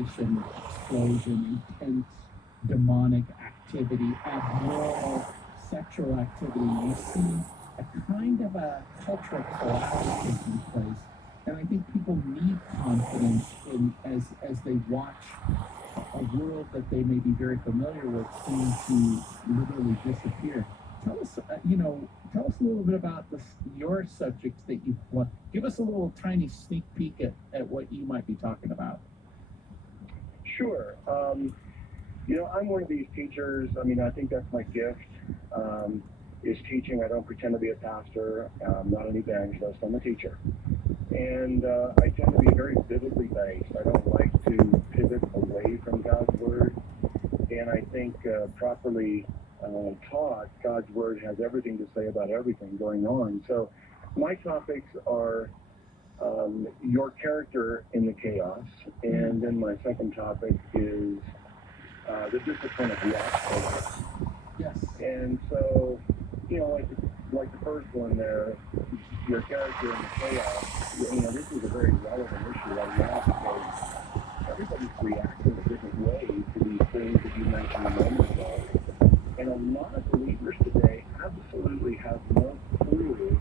radiation explosion, intense demonic activity, abnormal sexual activity. You see a kind of a cultural collapse taking place. And I think people need confidence in as they watch a world that they may be very familiar with seem to literally disappear. Tell us, tell us a little bit about your subjects that you want. Give us a little tiny sneak peek at what you might be talking about. Sure. I'm one of these teachers. I mean, I think that's my gift, is teaching. I don't pretend to be a pastor. I'm not an evangelist. I'm a teacher. And I tend to be very biblically based. I don't like to pivot away from God's Word. And I think properly taught, God's Word has everything to say about everything going on. So my topics are your character in the chaos. And then my second topic is the discipline of watchfulness. Yes. And so, like the first one there, your character in the chaos, this is a very relevant issue right now because everybody's reacting a different way to these things that you mentioned a moment ago. And a lot of believers today absolutely have no clue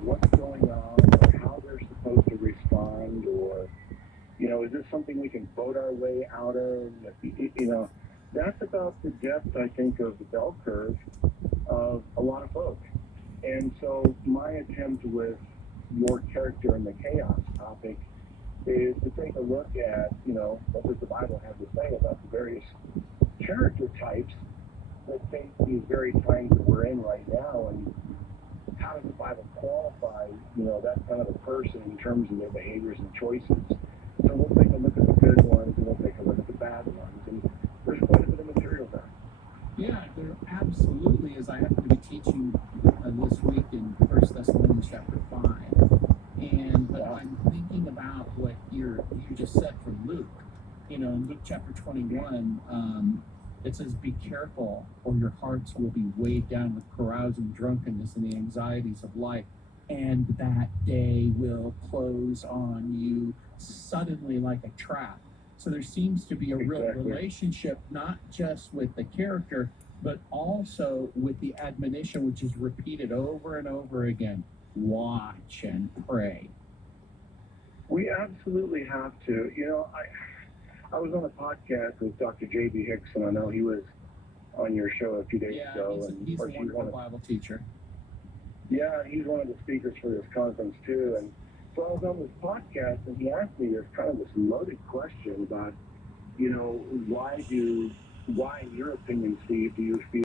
what's going on or how they're supposed to respond or, is this something we can vote our way out of? That's about the depth, I think, of the bell curve of a lot of folks. And so my attempt with your character in the chaos topic is to take a look at, what does the Bible have to say about the various character types that face these very times that we're in right now, and how does the Bible qualify, that kind of a person in terms of their behaviors and choices. So we'll take a look at the good ones and we'll take a look at the bad ones, and there's quite a bit of material there. Yeah, there absolutely is. I happen to be teaching this week in First Thessalonians chapter 5, but I'm thinking about what you just said from Luke. In Luke chapter 21, it says, "Be careful, or your hearts will be weighed down with carousing, drunkenness, and the anxieties of life, and that day will close on you suddenly like a trap." So there seems to be a real relationship, not just with the character, but also with the admonition, which is repeated over and over again: watch and pray. We absolutely have to. I was on a podcast with Dr. J.B. Hickson. I know he was on your show a few days ago. He's a wonderful Bible teacher. Yeah, he's one of the speakers for this conference too. And so I was on this podcast, and he asked me this kind of this loaded question about, why in your opinion, Steve, do you feel